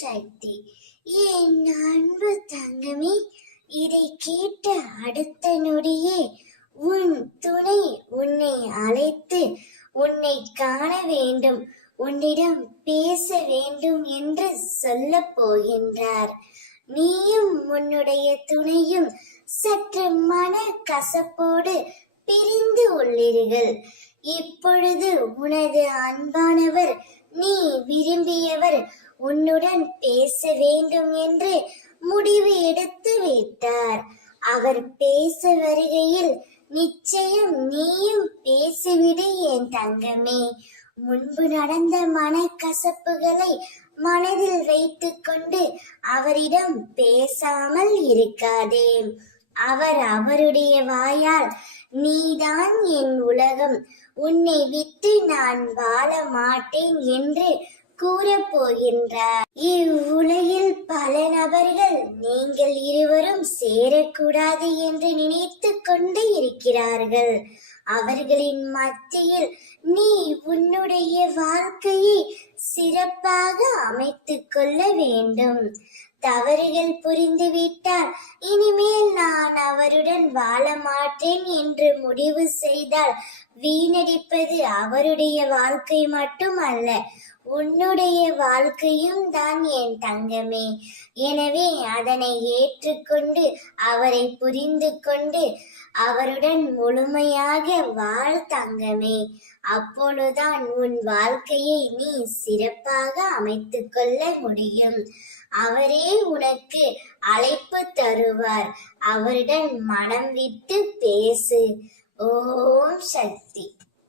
சக்தி. என் அன்பு தங்கமே, இதை கேட்ட அடுத்த நொடியே உன் துணை உன்னை அழைத்து உன்னை காண வேண்டும், உன்னிடம் பேச வேண்டும் என்று சொல்ல போகின்றார். நீயும் உன்னுடைய துணையும் சற்று மன கசப்போடு பிரிந்து உள்ளீர்கள். இப்பொழுது உனது அன்பானவர், நீ விரும்பியவர் உன்னுடன் பேச வேண்டும் என்று முடிவு எடுத்து விட்டார். அவர் பேச வருகையில் நிச்சயம் நீயும் பேசிவிடு என் தங்கமே. முன்பு நடந்த மனக்கசப்புகளை மனதில் வைத்துக் கொண்டு அவரிடம் பேசாமல் இருக்காதே. அவர் அவருடைய வாயால் நீதான் என் உலகம், உன்னை விட்டு நான் வாழ மாட்டேன் என்று கூறப்போகின்றார். இவ்வுலகில் பல நபர்கள் நீங்கள் இருவரும் சேரக்கூடாது என்று நினைத்து கொண்டு இருக்கிறார்கள். அவர்களின் மத்தியில் நீ உன்னுடைய வாழ்க்கையை சிறப்பாக அமைத்துக் கொள்ள வேண்டும். தவறுகள் புரிந்துவிட்டால் இனிமேல் நான் அவருடன் வாழ மாட்டேன் என்று முடிவு செய்தால் வீணடிப்பது அவருடைய வாழ்க்கை மட்டுமல்ல, உன்னுடைய வாழ்க்கையும் தான் என் தங்கமே. எனவே அதனை ஏற்றுக்கொண்டு அவரை புரிந்து கொண்டு அவருடன் முழுமையாக வாழ் தங்கமே. அப்பொழுதுதான் உன் வாழ்க்கையை நீ சிறப்பாக அமைத்துக் கொள்ள முடியும். அவரே உனக்கு அழைப்பு தருவார். அவருடன் மனம் விட்டு பேசு. ஓம் சக்தி.